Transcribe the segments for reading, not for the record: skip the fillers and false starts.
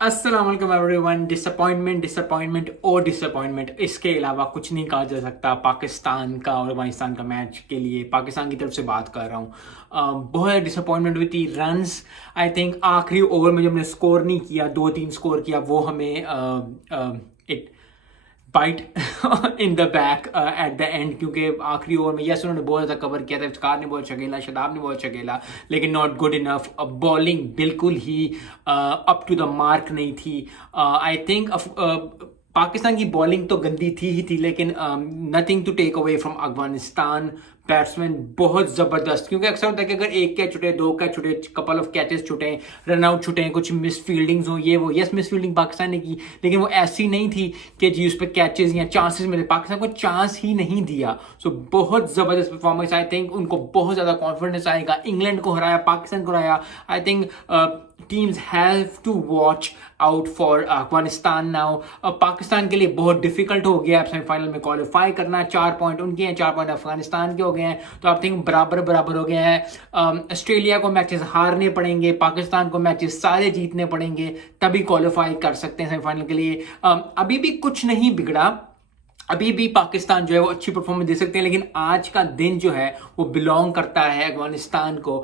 अस्सलाम वालेकुम everyone. Disappointment और डिसअपॉइंटमेंट, इसके अलावा कुछ नहीं कहा जा सकता पाकिस्तान का और अफगानिस्तान का मैच के लिए। पाकिस्तान की तरफ से बात कर रहा हूँ। बहुत डिसअपॉइंटमेंट हुई थी। रन्स आई थिंक आखिरी ओवर में जब हमने स्कोर नहीं किया, 2-3 स्कोर किया, वो हमें it bite in the back at the end, क्योंकि आखिरी ओवर में यस उन्होंने बहुत ज़्यादा कवर किया था। इफ्तिकार ने बहुत अच्छा खेला, शदाब ने बहुत अच्छा खेला, लेकिन नॉट गुड इनफ। बॉलिंग बिल्कुल ही अप टू द मार्क नहीं थी। आई थिंक पाकिस्तान की बॉलिंग तो गंदी थी ही थी, लेकिन nothing to take away from Afghanistan batsman बहुत ज़बरदस्त। क्योंकि अक्सर होता है कि अगर एक कैच छुटे, 2 कैच छुटे, कपल ऑफ कैचेस छुटे, रन आउट छुटे, कुछ मिस फील्डिंग्स हो, ये वो। यस, मिस फील्डिंग पाकिस्तान ने की, लेकिन वो ऐसी नहीं थी कि जी उस पर कैचेस या चांसेस मिले। पाकिस्तान को चांस ही नहीं दिया। सो बहुत ज़बरदस्त परफॉर्मेंस। आई थिंक उनको बहुत ज़्यादा कॉन्फिडेंस आएगा। इंग्लैंड को हराया, पाकिस्तान को हराया। I think teams have to watch out for Afghanistan now. Pakistan के लिए बहुत डिफिकल्ट हो गया सेमीफाइनल में क्वालिफाई करना। 4 पॉइंट उनके हैं, 4 पॉइंट अफगानिस्तान के हो गए हैं, तो आप थिंक बराबर हो गया है। ऑस्ट्रेलिया को मैचेस हारने पड़ेंगे, पाकिस्तान को मैचेस सारे जीतने पड़ेंगे, तभी क्वालिफाई कर सकते हैं सेमीफाइनल के लिए। अभी भी कुछ नहीं बिगड़ा, अभी भी पाकिस्तान जो है वो अच्छी परफॉर्मेंस दे सकते हैं, लेकिन आज का दिन जो है वो बिलोंग करता है अफगानिस्तान को।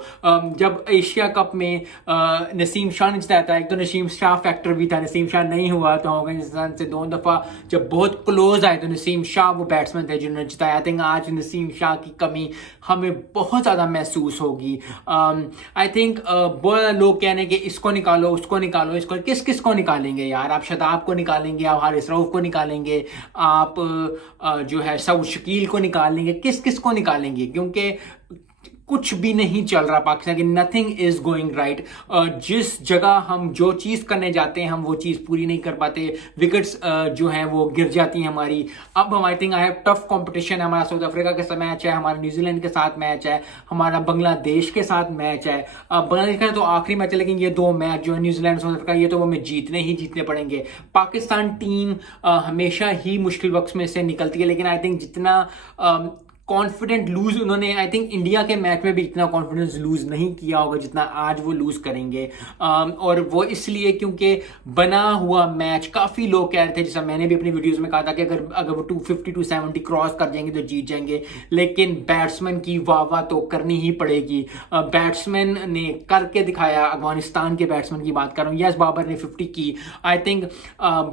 जब एशिया कप में नसीम शाह ने जिताया था, एक तो नसीम शाह फैक्टर भी था, नसीम शाह नहीं हुआ तो अफगानिस्तान से 2 दफ़ा जब बहुत क्लोज आए तो नसीम शाह वो बैट्समैन थे जिन्होंने जिताया। थिंक आज नसीम शाह की कमी हमें बहुत ज़्यादा महसूस होगी। आई थिंक बहुत लोग कह रहे हैं कि इसको निकालो, उसको निकालो, इसको किस को निकालेंगे यार? आप शदाब को निकालेंगे, आप हारिस रऊफ को निकालेंगे, आप जो है सऊद शकील को निकाल लेंगे, किस को निकालेंगे? क्योंकि कुछ भी नहीं चल रहा पाकिस्तान की। Nothing is going right. जिस जगह हम जो चीज़ करने जाते हैं हम वो चीज़ पूरी नहीं कर पाते। विकेट्स जो हैं वो गिर जाती हैं हमारी। अब हम I think I have tough competition है। हमारा साउथ अफ्रीका के साथ मैच है, हमारा न्यूजीलैंड के साथ मैच है, हमारा बांग्लादेश के साथ मैच है। बांग्लादेश का तो आखिरी मैच है, लेकिन ये 2 मैच जो है न्यूजीलैंड साउथ अफ्रीका, ये तो हमें जीतने पड़ेंगे। पाकिस्तान टीम हमेशा ही मुश्किल वक्त में से निकलती है, लेकिन आई थिंक जितना कॉन्फिडेंट लूज उन्होंने, आई थिंक इंडिया के मैच में भी इतना कॉन्फिडेंस लूज नहीं किया होगा जितना आज वो लूज करेंगे। और वो इसलिए क्योंकि बना हुआ मैच, काफ़ी लोग कह रहे थे, जैसा मैंने भी अपनी वीडियोस में कहा था कि अगर वो 250 270 क्रॉस कर जाएंगे तो जीत जाएंगे, लेकिन बैट्समैन की वाह तो करनी ही पड़ेगी। बैट्समैन ने करके दिखाया। अफगानिस्तान के बैट्समैन की बात कर रहा हूँ। यस, बाबर ने 50 की। आई थिंक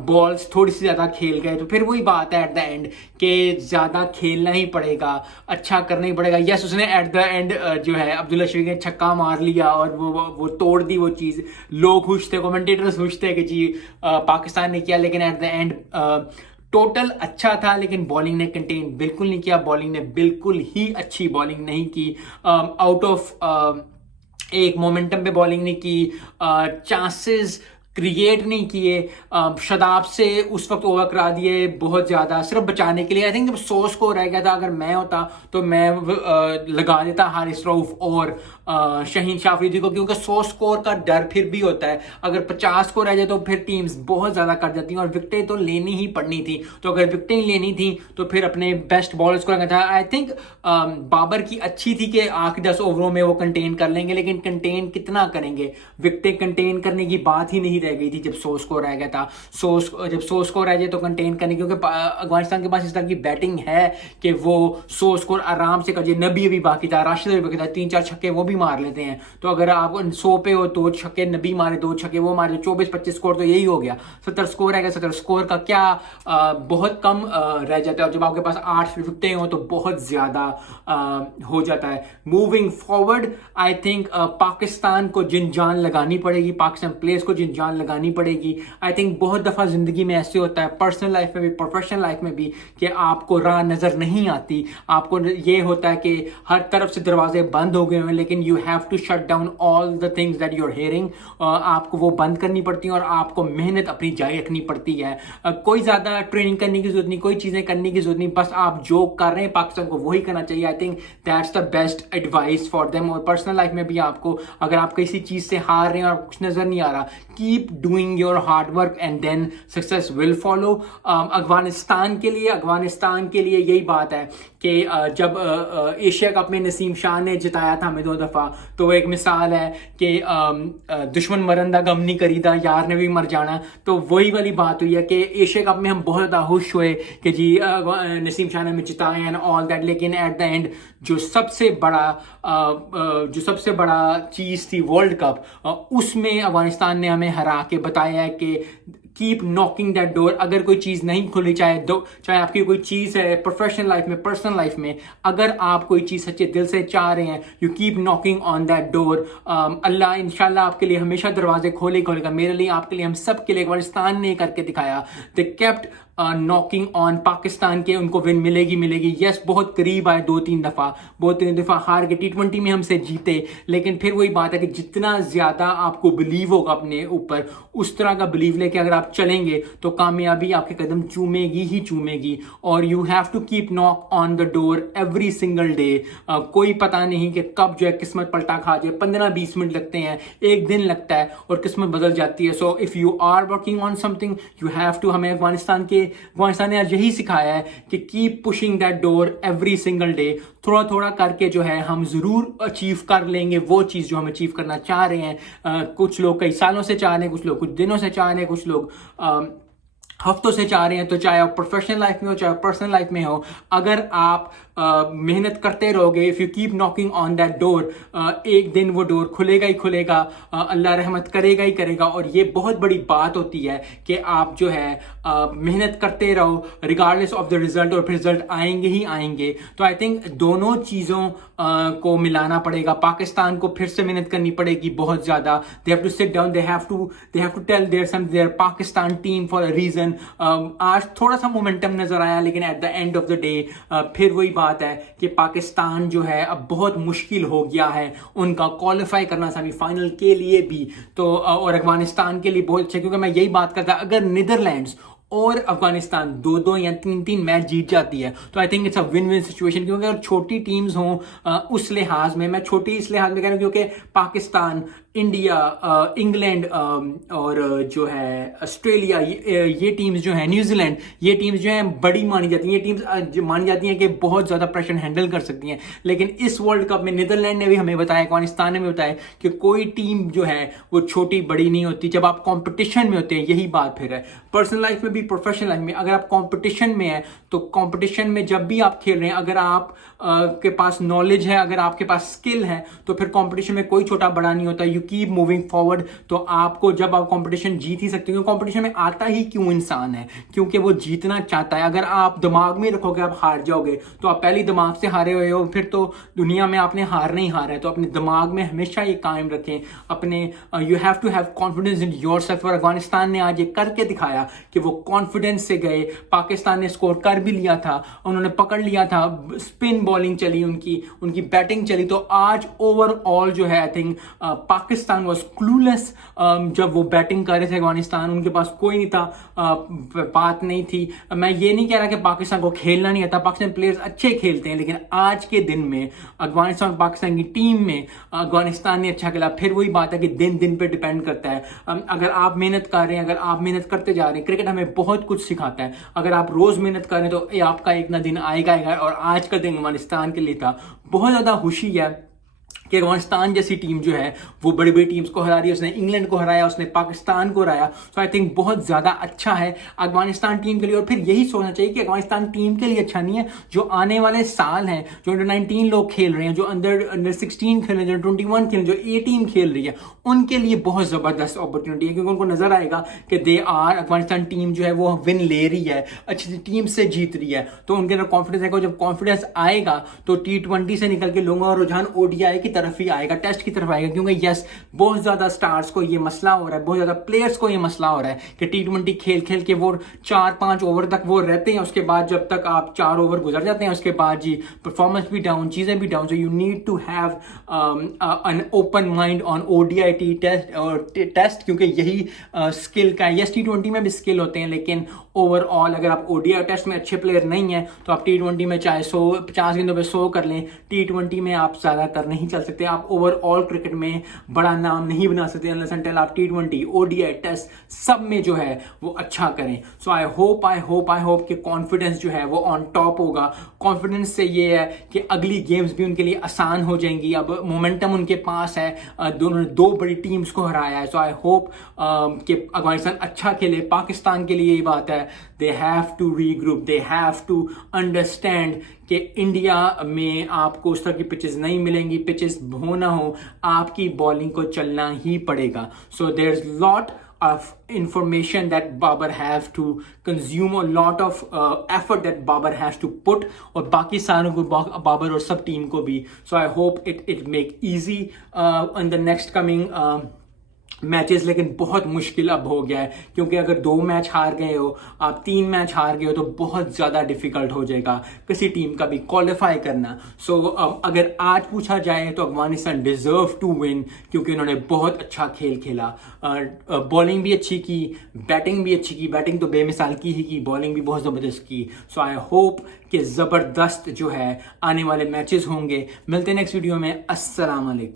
बॉल्स थोड़ी सी ज़्यादा खेल गए, तो फिर वही बात है एट द एंड कि ज़्यादा खेलना ही पड़ेगा, अच्छा करना ही पड़ेगा। यस, उसने एट द एंड जो है अब्दुल्ला शफीक ने छक्का मार लिया और वो तोड़ दी वो चीज़। लोग खुश थे, कमेंटेटर्स खुश थे कि जी पाकिस्तान ने किया, लेकिन एट द एंड टोटल अच्छा था, लेकिन बॉलिंग ने कंटेन बिल्कुल नहीं किया। बॉलिंग ने बिल्कुल ही अच्छी बॉलिंग नहीं की। आउट ऑफ एक मोमेंटम पे बॉलिंग नहीं की, चांसेस क्रिएट नहीं किए। शदाब से उस वक्त ओवर करा दिए बहुत ज़्यादा, सिर्फ बचाने के लिए। आई थिंक जब 100 स्कोर रह गया था, अगर मैं होता तो मैं लगा देता हारिस रऊफ और शहीन शाह अफरीदी को, क्योंकि 100 स्कोर का डर फिर भी होता है। अगर 50 स्कोर रह जाए तो फिर टीम्स बहुत ज़्यादा कर जाती हैं और विकटें तो लेनी ही पड़नी थी। तो अगर विकटें लेनी थी तो फिर अपने बेस्ट बॉलर्स को रखना था। आई थिंक बाबर की अच्छी थी कि आखिरी 10 ओवरों में वो कंटेन कर लेंगे, लेकिन कंटेन कितना करेंगे? विकटें कंटेन करने की बात ही नहीं रह गई थी जब 100 स्कोर रह गया था। जब 100 स्कोर रह जाए तो कंटेन करने, क्योंकि अफगानिस्तान के पास इस तरह की बैटिंग है कि वो 100 स्कोर आराम से कर। नबी अभी बाकी था, राशिद अभी बाकी था, 3-4 छक्के वो भी मार लेते हैं। तो अगर आप 100 पे हो, 2 छक्के नबी मारे, 2 छक्के वो मारे, 24-25 स्कोर तो यही हो गया। 70 स्कोर रहेगा। 70 स्कोर का क्या बहुत कम रह जाता है, और जब आपके पास 8 विकटें हो तो बहुत ज्यादा हो जाता है। Moving forward I think Pakistan को जिन जान लगानी पड़ेगी, पाकिस्तान प्लेयर्स को जिन जान लगानी पड़ेगी। आई थिंक बहुत दफ़ा ज़िंदगी में ऐसे होता है, पर्सनल लाइफ में भी, प्रोफेशनल लाइफ में भी, कि आपको राह नज़र नहीं आती। आपको ये होता है कि हर तरफ से दरवाजे बंद हो गए हैं, लेकिन you have to shut down all the things that you are hearing. आपको वो बंद करनी पड़ती हैं और आपको मेहनत अपनी जारी रखनी पड़ती है। कोई ज़्यादा ट्रेनिंग करने की जरूरत नहीं, कोई चीज़ें करने की जरूरत नहीं, बस आप जो कर रहे हैं पाकिस्तान को वही करना चाहिए। I think that's the best advice for them. और पर्सनल लाइफ में भी आपको, अगर आप किसी चीज़ से हार रहे हैं और कुछ नज़र नहीं आ रहा, keep keep doing your hard work and then success will follow. Afghanistan के लिए यही बात है कि जब एशिया कप में नसीम शाह ने जिताया था हमें 2 दफ़ा, तो वो एक मिसाल है कि दुश्मन मरंदा गम नहीं करीदा, यार ने भी मर जाना। तो वही वाली बात हुई है कि एशिया कप में हम बहुत ज़्यादा खुश हुए कि जी नसीम शाह ने हमें जिताया एंड ऑल दैट, लेकिन एट द एंड जो सबसे बड़ा चीज़ थी वर्ल्ड कप, उसमें अफगानिस्तान ने हमें हरा के बताया है कि कीप नॉकिंग दैट डोर। अगर कोई चीज़ नहीं खुली, चाहे आपकी कोई चीज़ है प्रोफेशनल लाइफ में, पर्सनल लाइफ में, अगर आप कोई चीज़ सच्चे दिल से चाह रहे हैं, you keep knocking on that door. अल्लाह इंशाल्लाह आपके लिए हमेशा दरवाजे खोलेगा, मेरे लिए, आपके लिए, हम सब के लिए। अफगानिस्तान ने करके दिखाया, they kept knocking on Pakistan के, उनको विन मिलेगी। यस, बहुत करीब आए 2-3 दफ़ा हार के, T20 में हमसे जीते, लेकिन फिर वही बात है कि जितना ज़्यादा आपको बिलीव होगा अपने ऊपर, उस तरह का बिलीव लेके अगर आप चलेंगे तो कामयाबी आपके कदम चूमेगी। और you have to keep knock on the door every single day. कोई पता नहीं कि कब जो है किस्मत पलटा खा जाए। 15-20 मिनट लगते हैं, एक दिन लगता है और किस्मत बदल जाती है। So if you are working on something, you have to. हमें अफगानिस्तान ने आज यही सिखाया है कि keep pushing that door every single day. थोड़ा करके जो है हम जरूर अचीव कर लेंगे वो चीज़ जो हम अचीव करना चाह रहे हैं। कुछ लोग कई सालों से चाह रहे हैं, कुछ लोग कुछ दिनों से चाह रहे हैं, कुछ लोग हफ्तों से चाह रहे हैं। तो चाहे आप प्रोफेशनल लाइफ में हो, चाहे पर्सनल लाइफ में हो, अगर आप मेहनत करते रहोगे, if you keep knocking on that door, एक दिन वो डोर खुलेगा ही खुलेगा। अल्लाह रहमत करेगा ही करेगा। और ये बहुत बड़ी बात होती है कि आप जो है मेहनत करते रहो रिगार्डलेस ऑफ द रिजल्ट, और फिर रिजल्ट आएंगे ही आएंगे। तो आई थिंक दोनों चीज़ों को मिलाना पड़ेगा। पाकिस्तान को फिर से मेहनत करनी पड़ेगी बहुत ज़्यादा। They have to sit down, they have to tell their Pakistan team for a reason. आज थोड़ा सा मोमेंटम नजर आया, लेकिन at the end of the day फिर वही बात है कि पाकिस्तान जो है अब बहुत मुश्किल हो गया है उनका क्वालिफाई करना सेमीफाइनल के लिए भी। तो और अफगानिस्तान के लिए बहुत अच्छा, क्योंकि मैं यही बात करता, अगर नीदरलैंड्स और अफगानिस्तान 2-2 या 3-3 मैच जीत जाती है तो I think it's a win win situation. क्योंकि अगर छोटी टीम्स हों उस लिहाज में, मैं छोटी इस लिहाज में कह रहा हूँ क्योंकि पाकिस्तान, इंडिया, इंग्लैंड और जो है ऑस्ट्रेलिया, ये टीम्स जो है, न्यूजीलैंड, ये टीम्स जो हैं बड़ी मानी जाती हैं। ये टीम्स मानी जाती हैं कि बहुत ज़्यादा प्रेशर हैंडल कर सकती हैं। लेकिन इस वर्ल्ड कप में नीदरलैंड ने भी हमें बताया, अफगानिस्तान ने भी बताया कि कोई टीम जो है वो छोटी बड़ी नहीं होती जब आप कॉम्पिटिशन में होते हैं। यही बात फिर है पर्सनल लाइफ में भी, प्रोफेशनल लाइफ में। अगर आप कंपटीशन में है तो कंपटीशन में जब भी आप खेल रहे हैं, अगर आप के पास नॉलेज है, अगर आपके पास स्किल है, तो फिर कंपटीशन में कोई छोटा बड़ा नहीं होता। You keep moving forward. तो आपको जब आप कंपटीशन जीत ही सकते हो, क्योंकि कंपटीशन में आता ही क्यों इंसान है, क्योंकि वो जीतना चाहता है। अगर आप दिमाग में रखोगे आप हार जाओगे, तो आप पहले दिमाग से हारे हुए हो, फिर तो दुनिया में आपने हार नहीं हारा है। तो अपने दिमाग में हमेशा ये कायम रखें अपने, you have to have confidence in yourself. और अफगानिस्तान ने आज ये करके दिखाया कि वो कॉन्फिडेंस से गए। पाकिस्तान ने स्कोर कर भी लिया था, उन्होंने पकड़ लिया था, स्पिन बॉलिंग चली, उनकी बैटिंग चली। तो आज ओवरऑल जो है I think Pakistan was clueless. जब वो बैटिंग कर रहे थे अफगानिस्तान, उनके पास कोई नहीं था, बात नहीं थी। मैं ये नहीं कह रहा कि पाकिस्तान को खेलना नहीं आता, पाकिस्तान प्लेयर्स अच्छे खेलते हैं, लेकिन आज के दिन में अफगानिस्तान और पाकिस्तान की टीम में अफगानिस्तान ने अच्छा खेला। फिर वही बात है कि दिन दिन पे डिपेंड करता है। अगर आप मेहनत कर रहे हैं, अगर आप मेहनत करते जा रहे हैं, क्रिकेट हमें बहुत कुछ सिखाता है। अगर आप रोज मेहनत कर रहे हैं तो आपका एक ना दिन आएगा। और आज का दिन अफगानिस्तान के लिए था। बहुत ज्यादा खुशी है कि अफगानिस्तान जैसी टीम जो है वो बड़ी बड़ी टीम्स को हरा रही है। उसने इंग्लैंड को हराया, उसने पाकिस्तान को हराया। सो आई थिंक बहुत ज़्यादा अच्छा है अफगानिस्तान टीम के लिए। और फिर यही सोचना चाहिए कि अफगानिस्तान टीम के लिए अच्छा नहीं है, जो आने वाले साल हैं, जो अंडर 19 लोग खेल रहे हैं, जो अंडर 16 खेल रहे हैं, जो 21 खेल रहे हैं, जो 18 खेल रही है, उनके लिए बहुत ज़बरदस्त अपॉर्चुनिटी है। क्योंकि उनको नजर आएगा कि अफगानिस्तान टीम जो है वो विन ले रही है, अच्छी टीम से जीत रही है, तो उनके अंदर कॉन्फिडेंस आएगा। जब कॉन्फिडेंस आएगा तो T20 से निकल के लोगों का रुझान ODI की तरफ ही आएगा, टेस्ट की तरफ आएगा। क्योंकि यस, बहुत ज्यादा स्टार्स को ये मसला हो रहा है, बहुत ज्यादा प्लेयर्स को ये मसला हो रहा है कि T20 खेल खेल के वो 4-5 ओवर तक वो रहते हैं। उसके बाद जब तक आप 4 ओवर गुजर जाते हैं, उसके बाद जी परफॉर्मेंस भी डाउन, चीजें भी down. So you need to have an open mind on ODI test, क्योंकि यही स्किल का है। यस, T20 में भी स्किल होते हैं, लेकिन ओवरऑल अगर आप ODI टेस्ट में अच्छे प्लेयर नहीं है तो आप T20 में चाहे 50 गेंदों पे 100 कर लें, T20 में आप ज्यादातर नहीं चल सकते, आप ओवरऑल क्रिकेट में बड़ा नाम नहीं बना सकते अनलेस अनटिल आप T20 ODI टेस्ट सब में जो है वो अच्छा करें। सो आई होप कि कॉन्फिडेंस जो है वो ऑन टॉप होगा। कॉन्फिडेंस से ये है कि अगली गेम्स भी उनके लिए आसान हो जाएंगी। अब मोमेंटम उनके पास है, दोनों दो बड़ी टीम्स को हराया है। सो आई होप कि अफगानिस्तान अच्छा खेले। पाकिस्तान के लिए यही बात है, they have to regroup, they have to understand कि इंडिया में आपको उस तरह की पिचेस नहीं मिलेंगी। पिचेस हो ना हो, आपकी बॉलिंग को चलना ही पड़ेगा। So there is lot of information that Babar have to consume, a lot of effort that Babar has to put, और बाकी सारों को बाबर और सब टीम को भी। So I hope it make easy in the next coming matches. लेकिन बहुत मुश्किल अब हो गया है, क्योंकि अगर 2 मैच हार गए हो, आप 3 मैच हार गए हो, तो बहुत ज़्यादा डिफिकल्ट हो जाएगा किसी टीम का भी क्वालिफाई करना। सो अगर आज पूछा जाए तो अफगानिस्तान डिजर्व टू विन, क्योंकि उन्होंने बहुत अच्छा खेल खेला। बॉलिंग भी अच्छी की, बैटिंग भी अच्छी की। बैटिंग तो बेमिसाल की ही की, बॉलिंग भी बहुत ज़बरदस्त की। सो आई होप कि ज़बरदस्त जो है आने वाले मैचेस होंगे। मिलते हैं नेक्स्ट वीडियो में। अस्सलाम वालेकुम।